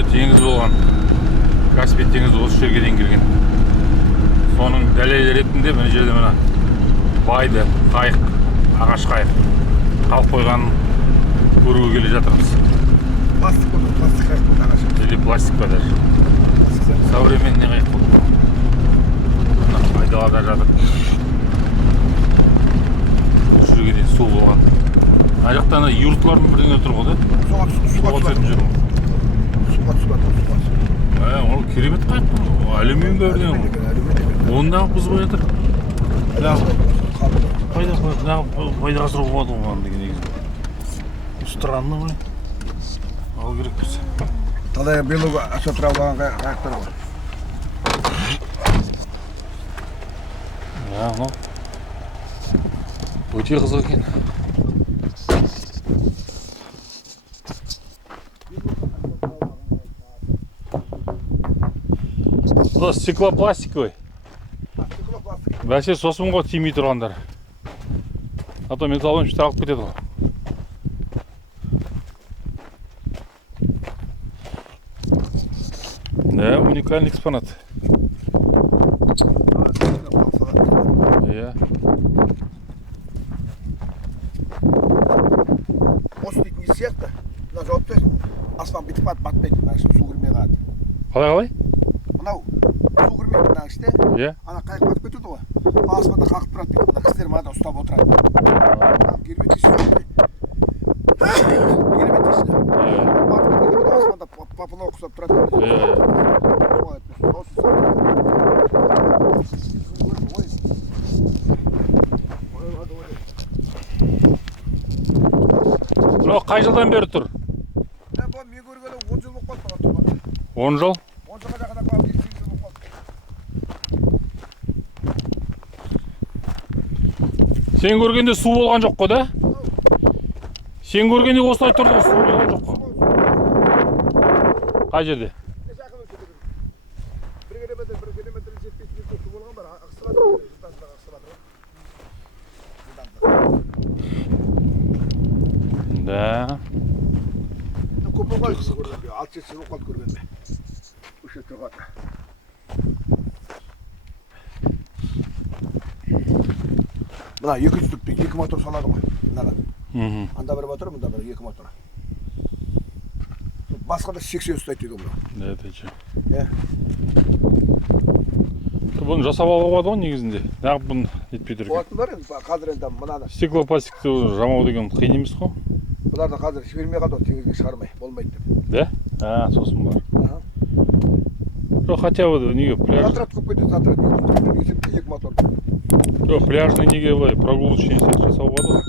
жерде теңіз болған. Каспий теңізі осы жерге дейін келген. Соның дәлелі ретінде мына жерде мына байды қайық, ағаш қайық қалып қойғанын көруге келе жатырмыз. Пластик болды, пластик қайық болды ағаш. Или пластик па даже. Современный қайық болды. Мына айдалада жатыр. Осы жерге дейін су болған. Ана жақта юртлардың бірдеңе тұр ғой, да? Суға түсетін жер ғой. Ол керемет қайық қой. Алюминий бәрінен ғой. Ондағы бұзбай жатыр. Пайдаға асыруға болады оған деген негізі. Странно ғой. Ал керек біз. Талай белуға аша тұра алған қайықтар ғой. Мынау өте қызық екен. Бұл стеклопластиковый. Бәсе сосын ғой тимей тұрғандар. А то металлмен алып кетеді ғой. Да, уникальный экспонат. Иә. Осы дейтін не сияқты? Мына жауапты аспан бітіп батпайды, су кірмей қалады. Қалай? Мынау су кірмейді мына іште. Иә. Ана қайық батып кетеді ғой. Аспанда қағып тұрады дейді. Мына кісілер мынада ұстап отырады. Керемет еші жоқ. Керемет еші. Батып кетеді, аспанда папылау құсап тұрады. Қай жылдан бері тұр? Мен көргені 10 жыл болып қалды. 10 жыл? 10 жылға жақында қалып 8 жыл болып қалды. Сен көргенде су болған жоқ қой, да? Сен көргенде осылай тұрды, су болған жоқ қой. Қай жерде? Bir kilometre жетпейтін жерде су болған бар. Ықсылады. Да. Көп болған көргенде, 6-7 жыл болып қалды көргенде. Өше тұрғанда. Мына 200-лікті 2 мотор салады ғой. Мынадан. Анда бір мотор, мұнда бір 2 мотор. Басқада 80 ұстайды дейді бұл. Да, ты че? Иә. Бұны жасап алуға болады ғой негізінде. Неғып бұны етпей тұр екен? Болатын бар енді, қазір енді мынаны. Стеклопластикті жамау деген қиын емес қой? Бұларды қазір жібермей қалды, теңізге шығармай, болмайды деп. Да? Сосын бар. Жоқ, хотя бы неге пляж... Затрат көп кетеді, затрат. Есепте 2 мотор. Жоқ, пляжный неге былай прогулочный сияқты жасауға болады ғой?